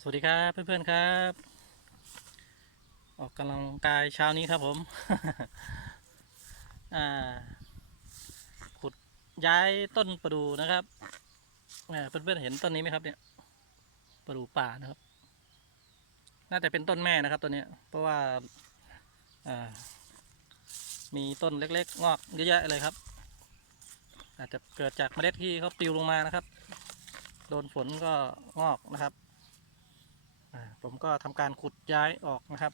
สวัสดีครับเพื่อนๆครับ ออกกำลังกายเช้านี้ครับผมขุดย้ายต้นประดูนะครับอ่าเพื่อนๆเห็นต้นนี้ไหมครับ เนี่ย ประดูป่านะครับ น่าจะเป็นต้นแม่นะครับตัวนี้เพราะว่ามีต้นเล็กๆ งอกเยอะแยะเลยครับ อาจจะเกิดจากเมล็ดที่เขาปลิวลงมานะครับ โดนฝนก็งอกนะครับ ผมก็ทำการขุดย้ายออกนะครับ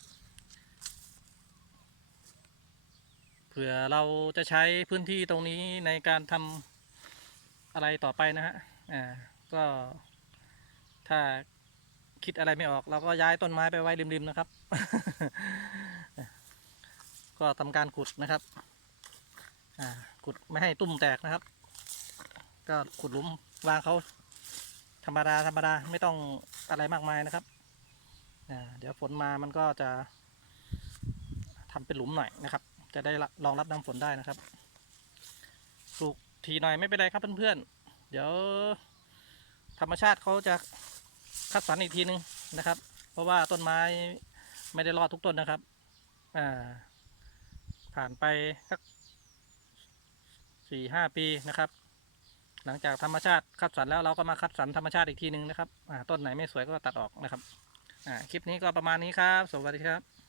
เผื่อเราจะใช้พื้นที่ตรงนี้ในการทำอะไรต่อไปนะฮะอ่าก็ถ้าคิดอะไรไม่ออกเราก็ย้ายต้นไม้ไปไว้ริมๆนะครับ ก็ทำการขุดนะครับขุดไม่ให้ตุ่มแตกนะครับ ก็ขุดหลุมวางเขาธรรมดาธรรมดาไม่ต้องอะไรมากมายนะครับ อ่าเดี๋ยวฝนมามันก็จะทำเป็นหลุมหน่อยนะครับ จะได้ละรองรับน้ำฝนได้นะครับ ปลูกทีหน่อยไม่เป็นไรครับเพื่อนๆ เดี๋ยวธรรมชาติเขาจะคัดสรรอีกทีนึงนะครับ เพราะว่าต้นไม้ไม่ได้รอดทุกต้นนะครับ อ่า ผ่านไปสักสี่ห้าปีนะครับ หลังจากธรรมชาติคัดสรรแล้วเราก็มาคัดสรรธรรมชาติอีกทีนึงนะครับ อ่า ต้นไหนไม่สวยก็ตัดออกนะครับ คลิปนี้ก็ประมาณนี้ครับ สวัสดีครับ